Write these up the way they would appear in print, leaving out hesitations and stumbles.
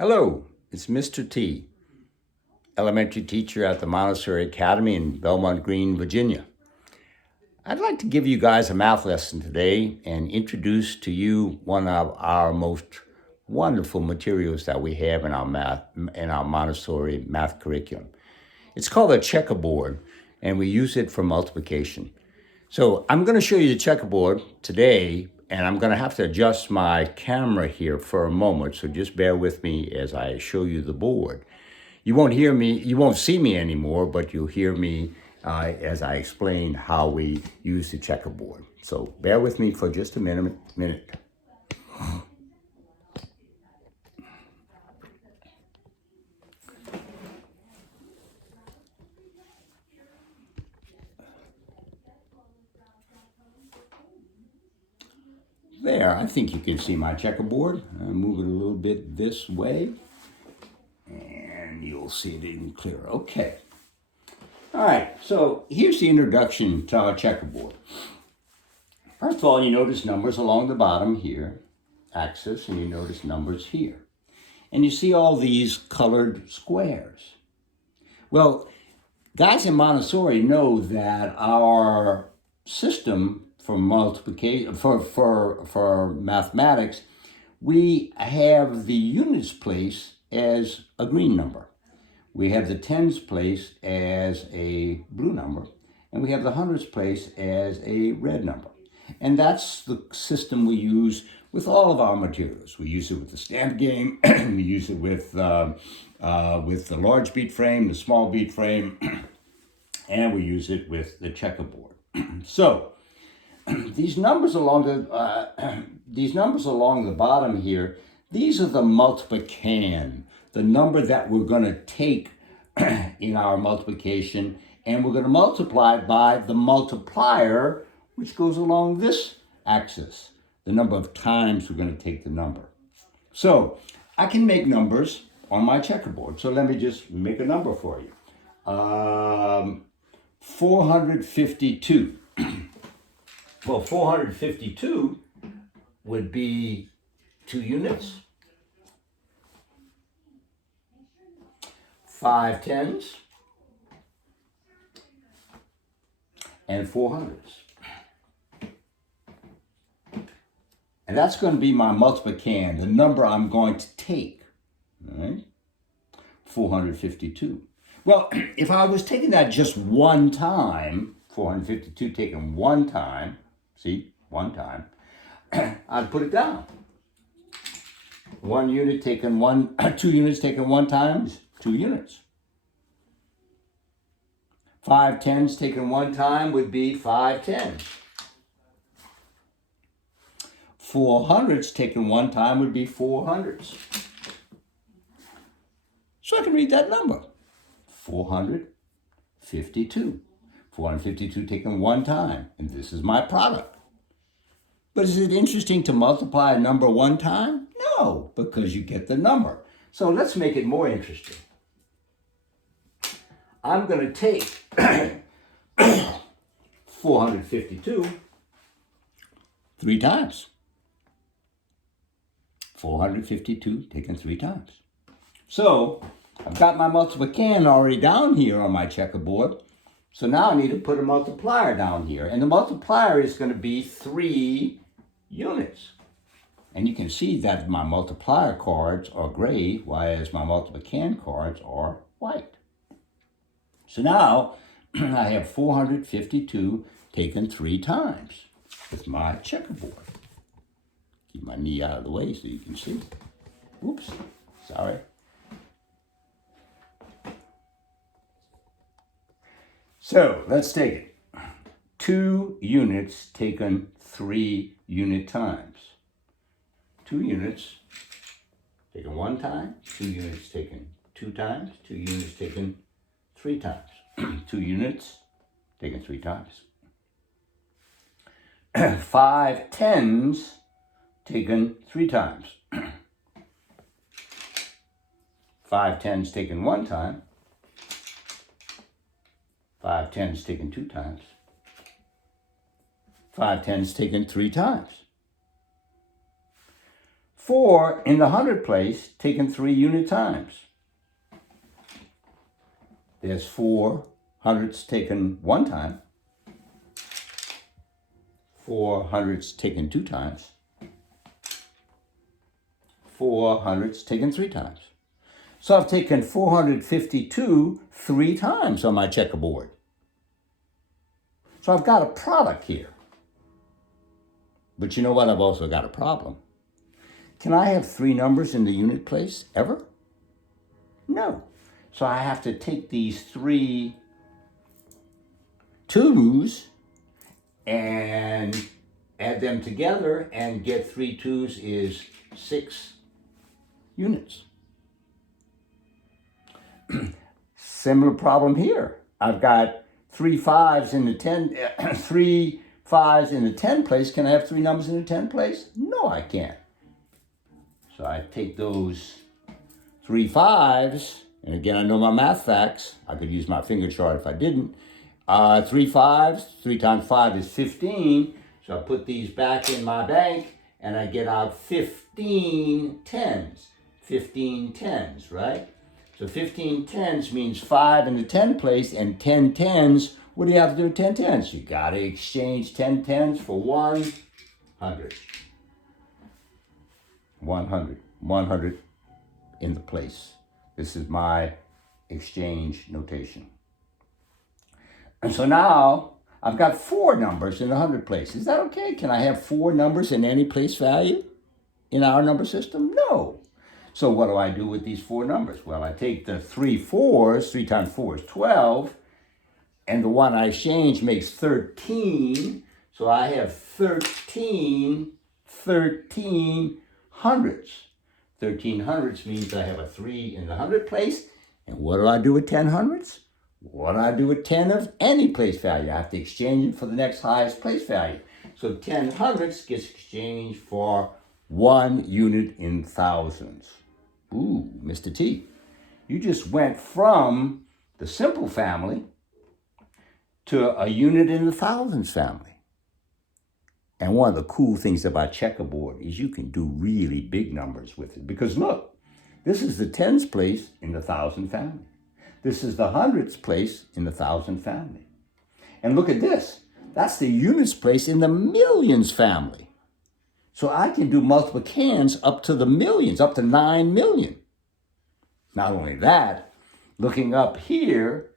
Hello, it's Mr. T, elementary teacher at the Montessori Academy in Belmont Green, Virginia. I'd like to give you guys a math lesson today and introduce to you one of our most wonderful materials that we have in our Montessori math curriculum. It's called a checkerboard, and we use it for multiplication. So I'm going to show you the checkerboard today, and I'm going to have to adjust my camera here for a moment, so just bear with me as I show you the board. You won't see me anymore, but you'll hear me as I explain how we use the checkerboard. So bear with me for just a minute. There, I think you can see my checkerboard. I'll move it a little bit this way, and you'll see it even clearer. Okay. All right, so here's the introduction to our checkerboard. First of all, you notice numbers along the bottom here, axis, and you notice numbers here. And you see all these colored squares. Well, guys in Montessori know that our system for multiplication, for mathematics, we have the units place as a green number. We have the tens place as a blue number, and we have the hundreds place as a red number. And that's the system we use with all of our materials. We use it with the stamp game, we use it with the large beat frame, the small beat frame, and we use it with the checkerboard. So these numbers along the bottom here, these are the multiplican, the number that we're going to take in our multiplication, and we're going to multiply by the multiplier, which goes along this axis, the number of times we're going to take the number. So I can make numbers on my checkerboard. So let me just make a number for you. 452. Well, 452 would be 2 units, 5 tens, and 4 hundreds. And that's going to be my multiplican, the number I'm going to take, all right? 452. Well, if I was taking that just one time, 452 taken one time, see, one time, I'd put it down. 1 unit taken 2 units taken one time is 2 units. 5 tens taken one time would be 5 tens. 4 hundreds taken one time would be 4 hundreds. So I can read that number, 452. 452 taken one time, and this is my product. But is it interesting to multiply a number one time? No, because you get the number. So let's make it more interesting. I'm going to take 452 3 times. 452 taken 3 times. So I've got my multiplican already down here on my checkerboard. So now I need to put a multiplier down here. And the multiplier is going to be 3 units. And you can see that my multiplier cards are gray, whereas my multiplican cards are white. So now I have 452 taken 3 times with my checkerboard. Keep my knee out of the way so you can see. Oops, sorry. So let's take it. 2 units taken 3 unit times. 2 units taken 1 time, 2 units taken 2 times, 2 units taken 3 times. 2 units taken 3 times. 5 tens taken 3 times. 5 tens taken 1 time. 5 tens taken 2 times. 5 tens taken 3 times. 4 in the hundred place taken 3 unit times. There's 4 hundredths taken 1 time. 4 hundredths taken 2 times. 4 hundredths taken 3 times. So I've taken 452 3 times on my checkerboard. So I've got a product here. But you know what? I've also got a problem. Can I have 3 numbers in the unit place ever? No. So I have to take these 3 2s and add them together and get 3 2s is 6 units. Similar problem here. I've got 3 5s in the 10, 3 5s in the 10 place. Can I have 3 numbers in the 10 place? No, I can't. So I take those 3 5s, and again, I know my math facts. I could use my finger chart if I didn't. 3 5s, 3 times 5 is 15. So I put these back in my bank, and I get out 15 10s. 15 10s, right? So 15 10s means 5 in the 10 place, and 10 10s, what do you have to do with 10 10s? You got to exchange 10 10s for 100. 100. 100 in the place. This is my exchange notation. And so now I've got 4 numbers in the 100 place. Is that okay? Can I have 4 numbers in any place value in our number system? No. So what do I do with these 4 numbers? Well, I take the 3 4s, 3 times 4 is 12, and the one I exchange makes 13. So I have 13 hundredths. 13 hundredths means I have a 3 in the 100 place. And what do I do with 10 hundredths? What do I do with 10 of any place value? I have to exchange it for the next highest place value. So 10 hundredths gets exchanged for 1 unit in thousands. Ooh, Mr. T, you just went from the simple family to a unit in the thousands family. And one of the cool things about checkerboard is you can do really big numbers with it. Because look, this is the tens place in the thousand family. This is the hundreds place in the thousand family. And look at this. That's the units place in the millions family. So I can do multiplications up to the millions, up to 9 million. Not only that, looking up here,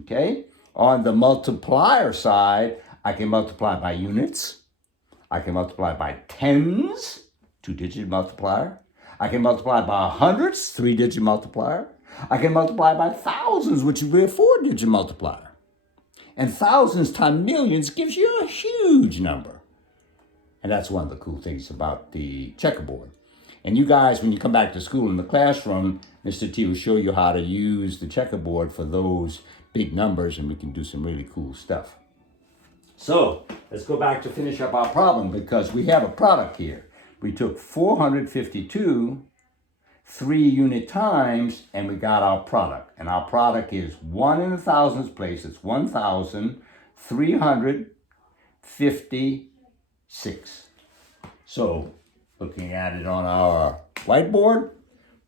okay, on the multiplier side, I can multiply by units. I can multiply by tens, 2-digit multiplier. I can multiply by hundreds, 3-digit multiplier. I can multiply by thousands, which would be a 4-digit multiplier. And thousands times millions gives you a huge number. And that's one of the cool things about the checkerboard. And you guys, when you come back to school in the classroom, Mr. T will show you how to use the checkerboard for those big numbers, and we can do some really cool stuff. So let's go back to finish up our problem, because we have a product here. We took 452 3-unit times, and we got our product. And our product is 1 in the thousands place. It's 1,356. So looking at it on our whiteboard,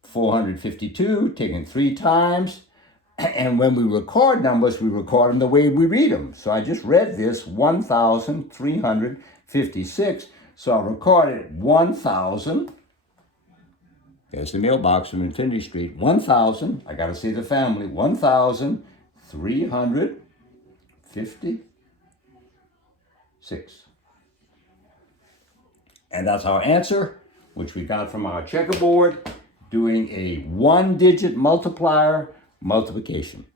452 taken 3 times. And when we record numbers, we record them the way we read them. So I just read this, 1,356. So I'll record it 1,000. There's the mailbox from Infinity Street. 1,000, I got to say the family, 1,356. And that's our answer, which we got from our checkerboard, doing a 1-digit multiplier multiplication.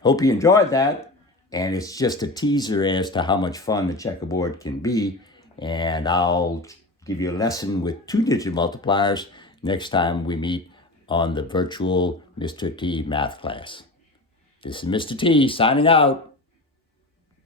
Hope you enjoyed that. And it's just a teaser as to how much fun the checkerboard can be. And I'll give you a lesson with 2-digit multipliers next time we meet on the virtual Mr. T math class. This is Mr. T signing out.